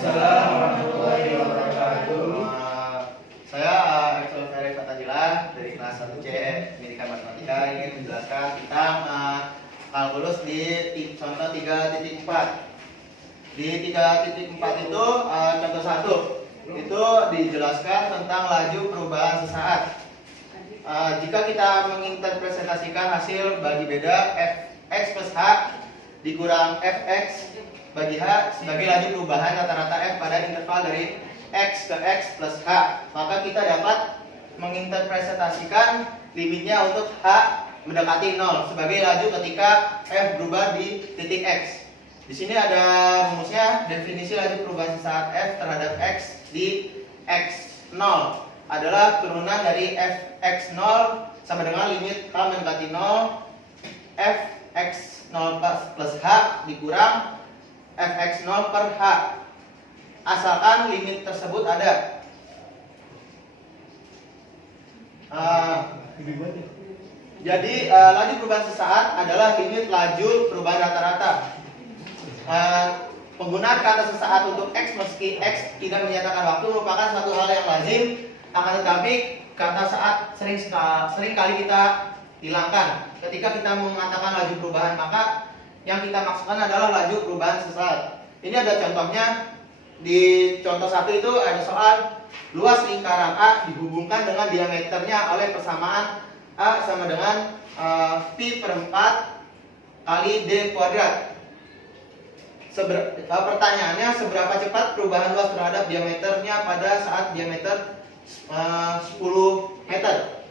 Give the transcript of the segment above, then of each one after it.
Waalaikumsalam warahmatullahi wabarakatuh. Saya Axel Ferry Fatahila dari kelas 1C Pendidikan Matematika ingin menjelaskan tentang kalkulus di contoh 3.4. Di 3.4 itu contoh 1 itu dijelaskan tentang laju perubahan sesaat. Jika kita menginterpretasikan hasil bagi beda fx plus h dikurang fx bagi h sebagai laju perubahan rata-rata f pada interval dari x ke x plus h, maka kita dapat menginterpretasikan limitnya untuk h mendekati 0 sebagai laju ketika f berubah di titik x. Di sini ada rumusnya. Definisi laju perubahan sesaat f terhadap x di x0 adalah turunan dari fx0 sama dengan limit h mendekati 0 fx0 plus h dikurang fx0 per h, asalkan limit tersebut ada. Jadi laju perubahan sesaat adalah limit laju perubahan rata-rata. Penggunaan kata sesaat untuk x meski x tidak menyatakan waktu merupakan suatu hal yang lazim, akan tetapi kata saat sering kali kita hilangkan ketika kita mengatakan laju perubahan, maka yang kita maksudkan adalah laju perubahan sesaat. Ini ada contohnya. Di contoh 1 itu ada soal luas lingkaran A dihubungkan dengan diameternya oleh persamaan A sama dengan pi per 4 kali D kuadrat. Pertanyaannya, seberapa cepat perubahan luas terhadap diameternya pada saat diameter 10 meter?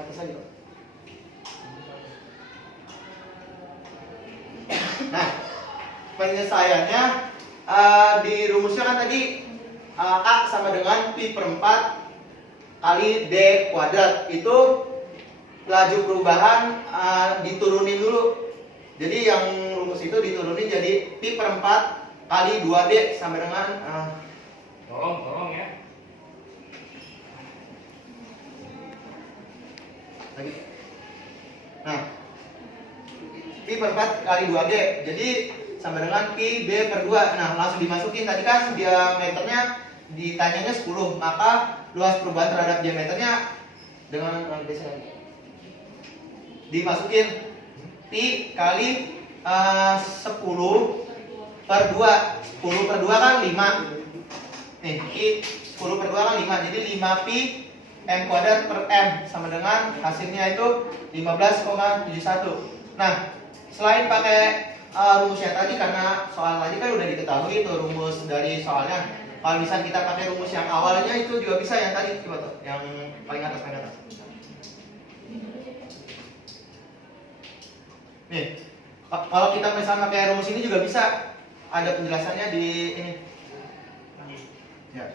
Kata saja. Nah, penyelesaiannya di rumusnya kan tadi A sama dengan pi per 4 kali D kuadrat. Itu laju perubahan diturunin dulu. Jadi yang rumus itu diturunin jadi pi per 4 kali 2D sama dengan Tolong ya. lagi. Nah, pi per 4 kali 2D jadi sama dengan pi D per 2. Nah, langsung dimasukin. Tadi kan diameternya ditanyanya 10, maka luas perubahan terhadap diameternya dengan dimasukin pi kali 10 per 2. 10 per 2 kan 5. Nih, pi 10 per 2 kan 5. Jadi 5 pi m kuadrat per m sama dengan hasilnya itu 15,71. Nah, selain pakai rumusnya tadi, karena soal tadi kan udah diketahui itu rumus dari soalnya. Kalau misalnya kita pakai rumus yang awalnya itu juga bisa, yang tadi coba tuh, yang paling atas. Nih, kalau kita misalnya pakai rumus ini juga bisa, ada penjelasannya di ini. Ya.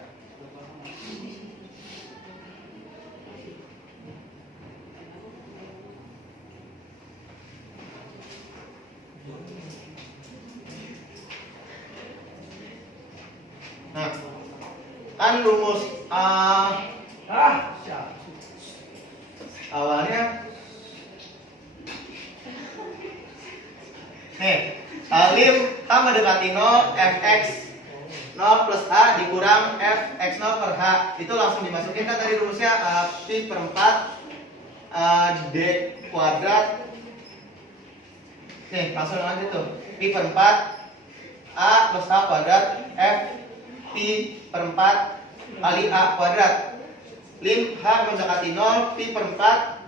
Nah, kan rumus awalnya nih, lim h mendekati 0 fx 0 plus h dikurang fx 0 per h, itu langsung dimasukin kan tadi rumusnya pi per 4 d kuadrat. Nih, langsung lanjut tuh, pi per 4 a plus h kuadrat f pi per 4 kali a kuadrat. Lim h mendekati 0 pi per 4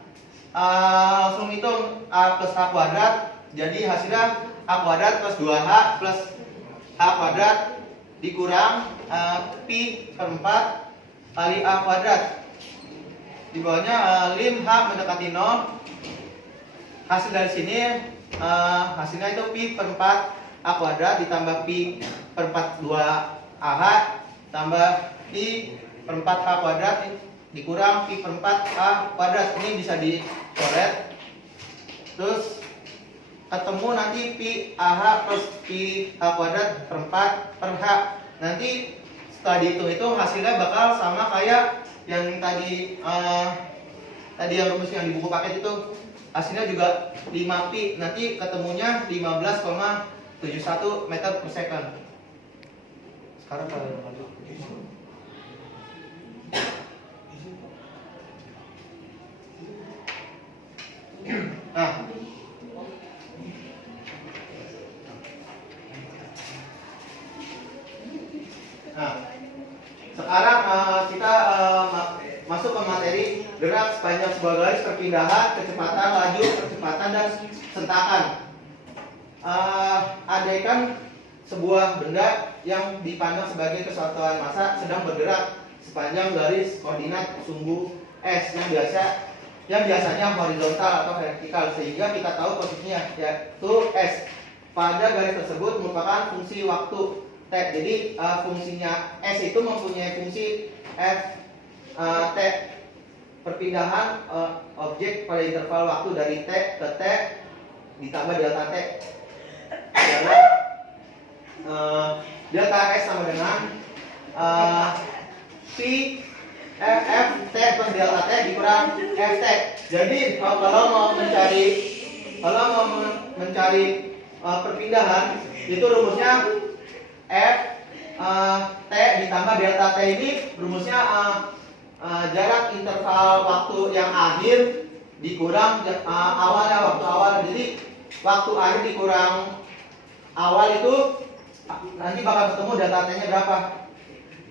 langsung hitung a plus h kuadrat, jadi hasilnya a kuadrat plus 2h plus h kuadrat dikurang pi per 4 kali a kuadrat. Di bawahnya lim h mendekati 0, hasil dari sini hasilnya itu pi per 4 a kuadrat ditambah pi per 4 2ah tambah pi per 4h kuadrat dikurang pi per 4a kuadrat. Ini bisa dicoret, terus ketemu nanti pi ah plus pi h kuadrat per 4 per h. Nanti setelah dihitung hasilnya bakal sama kayak yang tadi yang rumus yang di buku paket itu, hasilnya juga 5 pi, nanti ketemunya 15,71. 71 meter per second. Sekarang kalau maju. Nah, sekarang kita masuk ke materi gerak sepanjang sebuah garis, perpindahan, kecepatan, laju, percepatan, dan sentakan. Andaikan sebuah benda yang dipandang sebagai kesatuan massa sedang bergerak sepanjang garis koordinat sumbu S yang biasanya horizontal atau vertikal, sehingga kita tahu posisinya yaitu S. Pada garis tersebut merupakan fungsi waktu T. Jadi fungsinya S itu mempunyai fungsi F T. Perpindahan objek pada interval waktu dari T ke T ditambah delta T adalah delta S sama dengan P F T plus delta T dikurang F T. Jadi kalau mau mencari perpindahan itu rumusnya F T ditambah delta T. Ini rumusnya jarak interval waktu yang akhir dikurang awalnya, waktu awal. Jadi waktu akhir dikurang awal itu nanti bakal ketemu delta T-nya berapa.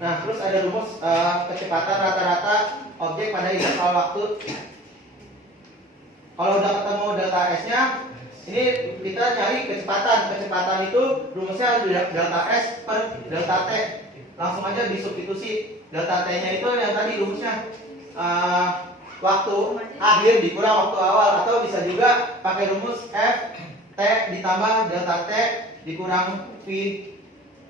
Nah, terus ada rumus kecepatan rata-rata objek pada interval waktu. Kalau udah ketemu delta S-nya, ini kita nyari kecepatan. Kecepatan itu rumusnya delta S per delta T. Langsung aja disubstitusi. Delta T-nya itu yang tadi rumusnya waktu akhir dikurang waktu awal, atau bisa juga pakai rumus F T ditambah delta T dikurang V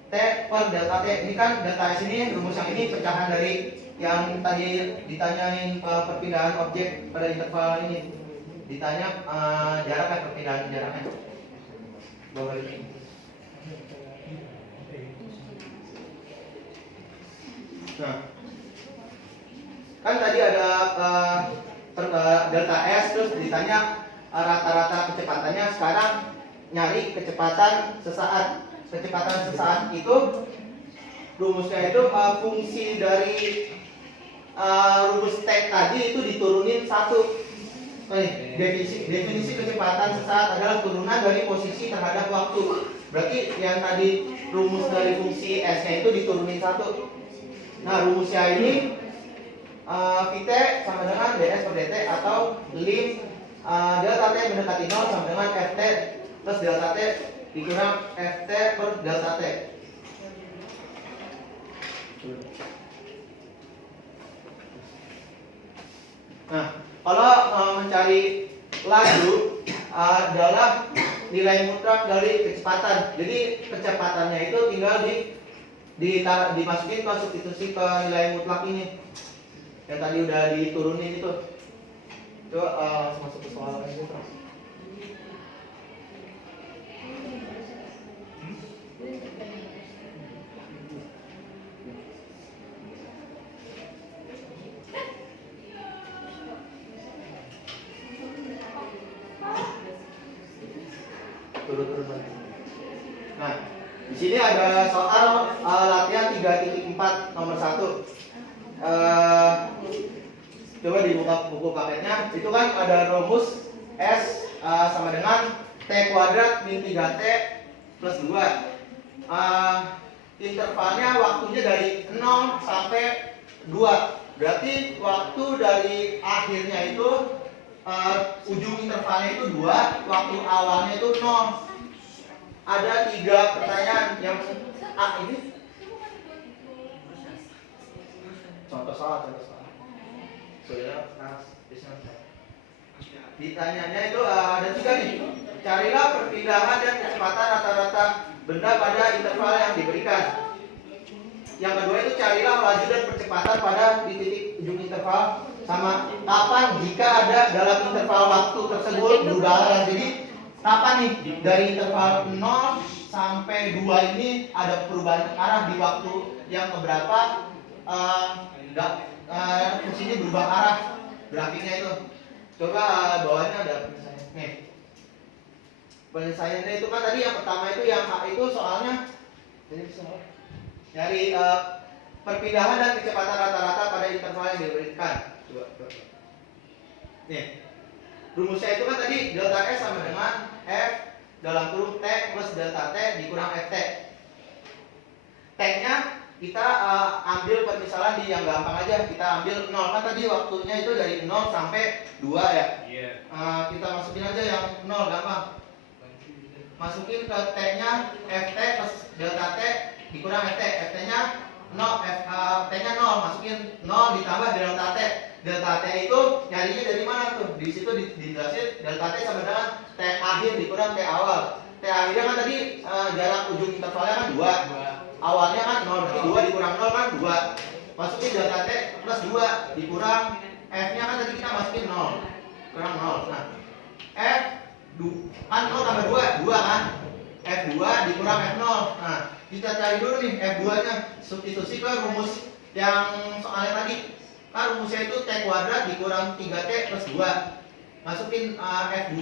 T per delta T. Ini kan delta S ini rumus yang ini pecahan dari yang tadi ditanyain perpindahan objek pada interval ini. Ditanya jaraknya, perpindahan jaraknya. Bawa ini. Nah, kan tadi ada delta S, terus ditanya rata-rata kecepatannya. Sekarang nyari kecepatan sesaat. Kecepatan sesaat itu rumusnya itu fungsi dari rumus T tadi itu diturunin satu. Definisi kecepatan sesaat adalah turunan dari posisi terhadap waktu. Berarti yang tadi rumus dari fungsi S-nya itu diturunin satu. Nah, rumusnya ini Vt sama dengan ds per dt, atau lim delta t mendekati 0 sama dengan ft plus delta t dikurang ft per delta t. Nah, kalau mencari laju adalah nilai mutlak dari kecepatan. Jadi kecepatannya itu tinggal dimasukin ke substitusi ke nilai mutlak ini yang tadi udah diturunin itu. Coba masuk ke soal ini terus. Turun-turun lagi. Nah, di sini ada soal latihan 3.4 nomor 1. Coba dibuka buku paketnya. Itu kan ada rumus S sama dengan T kuadrat min 3T plus 2. Intervalnya waktunya dari 0 sampai 2. Berarti waktu dari akhirnya itu ujung intervalnya itu 2, waktu awalnya itu 0. Ada 3 pertanyaan yang ini contoh soal. Ditanyanya itu ada 3 nih. Carilah perpindahan dan kecepatan rata-rata benda pada interval yang diberikan. Yang kedua itu carilah laju dan percepatan pada di titik ujung interval, sama kapan jika ada dalam interval waktu tersebut berubah arah. Jadi kapan nih dari interval 0 sampai 2 ini ada perubahan arah di waktu yang keberapa, fungsinya berubah arah grafiknya itu. Coba bawahnya ada misalnya nih. Penyelesaiannya itu kan tadi yang pertama itu yang A itu soalnya dari perpindahan dan kecepatan rata-rata pada interval yang diberikan. Coba. Nih, rumusnya itu kan tadi delta S sama dengan F dalam kurung T plus delta T dikurang FT. T-nya kita ambil permisalan di yang gampang aja, kita ambil 0 kan tadi waktunya itu dari 0 sampai 2 ya. Iya. Kita masukin aja yang 0 gampang. Masukin ke T-nya FT plus delta T dikurang FT. FT-nya 0, T-nya 0, masukin 0 ditambah delta T. Delta T itu nyarinya dari mana tuh? Di situ dijelasin delta T sama dengan T akhir dikurang T awal. T akhirnya kan tadi jarak ujung intervalnya kan 2. Awalnya kan 0, berarti 2 dikurang 0 kan 2. Masukin delta T plus 2 dikurang F-nya kan tadi kita masukin 0. Kurang 0. Nah, F kan 0 tambah 2 kan? F2 dikurang F0. Nah, kita cari dulu nih F2-nya. Substitusi ke rumus yang soalnya tadi. Kan rumusnya itu T kuadrat dikurang 3T plus 2. Masukin F2.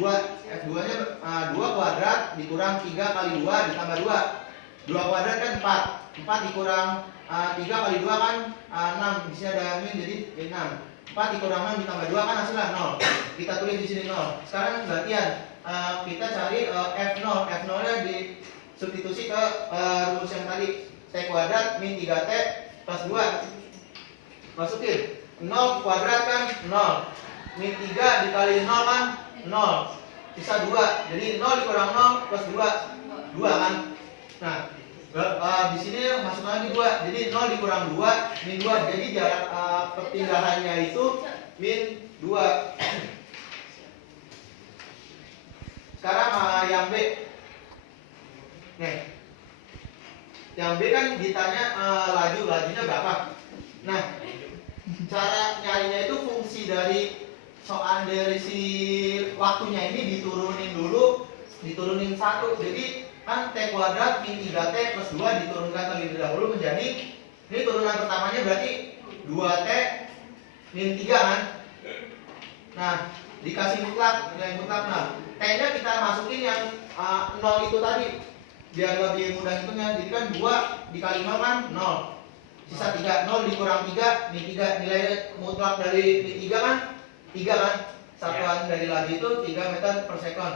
F2-nya 2 kuadrat dikurang 3 kali 2 ditambah 2. 2 kuadrat kan 4. 4 dikurang 3 kali 2 kan 6. Di sini ada min jadi 6. 4 dikurang 6 ditambah 2 kan hasilnya 0. Kita tulis di sini 0. Sekarang gantian. Kita cari F0. F0-nya disubstitusi ke rumus yang tadi. T kuadrat min 3T plus 2. Masukin 0 kuadrat kan 0. Min 3 dikali 0 kan 0. Sisa 2. Jadi 0 dikurang 0 plus 2. 2 kan. Nah, di sini masuk lagi 2. Jadi 0 dikurang 2 min 2. Jadi jarak perpindahannya itu min 2. Sekarang yang B. Nih. Yang B kan ditanya lajunya berapa. Nah, cara nyarinya itu fungsi dari soal dari si waktunya ini diturunin 1. Jadi kan T kuadrat min 3T plus 2 diturunkan terlebih dahulu menjadi, ini turunan pertamanya berarti 2T min 3 kan. Nah, dikasih mutlak, nilai mutlak. Nah, T-nya kita masukin yang 0 itu tadi biar lebih mudah hitungnya. Jadi kan 2 dikali 0 kan 0. Sisa 3, 0 dikurang 3 min 3. Nilai mutlak dari min 3 kan 3 kan. Satuan dari laju itu 3 meter per second.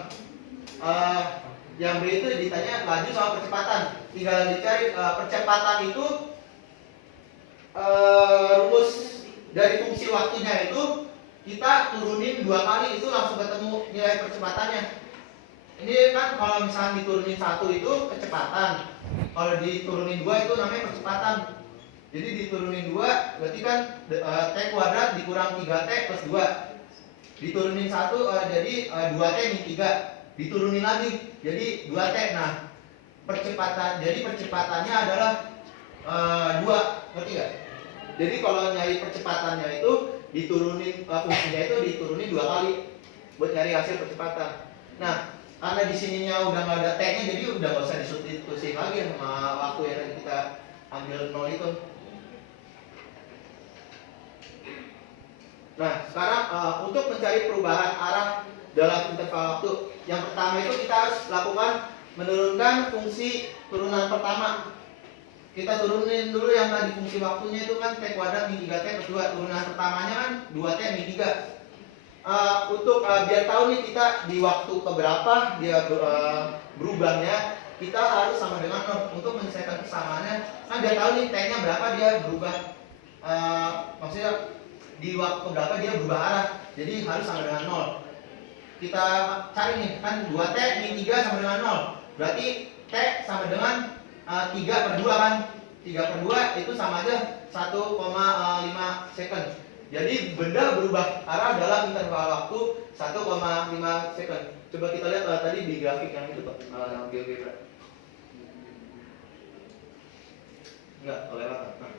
Yang B itu ditanya laju sama percepatan. Tinggal dicari percepatan itu rumus dari fungsi waktunya itu kita turunin 2 kali itu langsung ketemu nilai percepatannya. Ini kan kalau misalnya diturunin 1 itu kecepatan. Kalau diturunin 2 itu namanya percepatan. Jadi diturunin 2 berarti kan T kuadrat dikurang 3T plus 2. Diturunin 1 jadi 2T min 3. Diturunin lagi jadi 2T. Nah, percepatannya adalah 2. Ngerti gak? Jadi kalau nyari percepatannya itu diturunin fungsinya itu diturunin 2 kali buat nyari hasil percepatan. Nah, karena di sininya udah nggak ada T-nya, jadi udah nggak usah disubstitusi lagi sama waktu yang tadi kita ambil 0 itu. Nah, sekarang untuk mencari perubahan arah dalam interval waktu, yang pertama itu kita harus lakukan menurunkan fungsi turunan pertama. Kita turunin dulu yang tadi fungsi waktunya itu kan T kuadrat min 3T plus 2. Turunan pertamanya kan 2T min 3. Untuk biar tahu nih kita di waktu keberapa dia berubahnya, kita harus sama dengan 0. Untuk menyelesaikan kesamaannya, kan biar tahu nih T-nya berapa dia berubah. Maksudnya di waktu berapa dia berubah arah. Jadi harus sama dengan 0. Kita cari nih, kan 2T min 3 sama dengan 0. Berarti T sama dengan 3 per 2 kan. 3 per 2 itu sama aja 1,5 second. Jadi benda berubah arah dalam interval waktu 1,5 second. Coba kita lihat tadi di grafik yang itu Pak, yang GeoGebra. Enggak, lewat. Nah.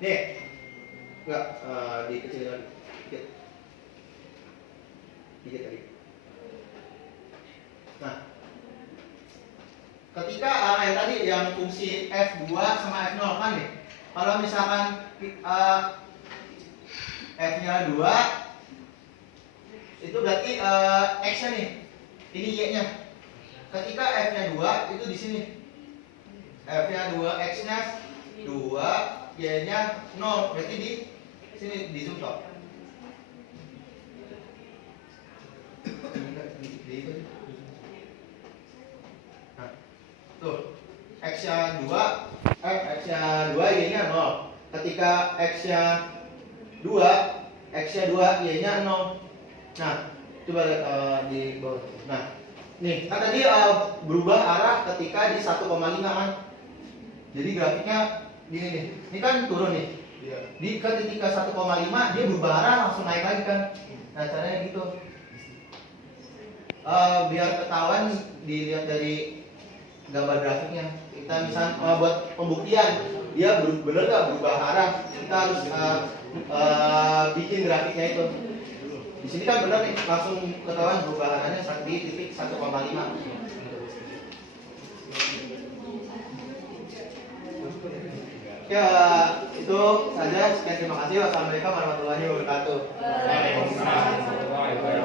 Nih. Enggak, dikecilin lagi. Dikit tadi. Nah, ketika yang tadi yang fungsi F2 sama F0 kan nih. Kalau misalkan F-nya 2, Itu berarti X-nya nih. Ini Y-nya. Ketika F-nya 2 itu di sini. F-nya 2, X-nya 2, Y-nya 0. Berarti di sini di zoom top. Nah, tuh. X-nya 2, X-nya 2, Y-nya 0. Ketika X-nya 2, X-nya 2, Y-nya 0. Nah, coba lihat di bawah. Nah, nih, kan tadi berubah arah ketika di 1,5 kan. Jadi grafiknya gini nih. Ini kan turun nih. Iya. Di ketika 1,5 dia berubah arah langsung naik lagi kan. Nah, caranya gitu. Biar ketahuan dilihat dari gambar grafiknya. Kita misalnya buat pembuktian dia benar nggak berubah arah, kita harus bikin grafiknya itu. Di sini kan benar nih, langsung ketahuan berubah arahnya di titik 1,5. Ya, itu saja. Sekian, terima kasih. Wassalamualaikum warahmatullahi wabarakatuh. Waalaikumsalam.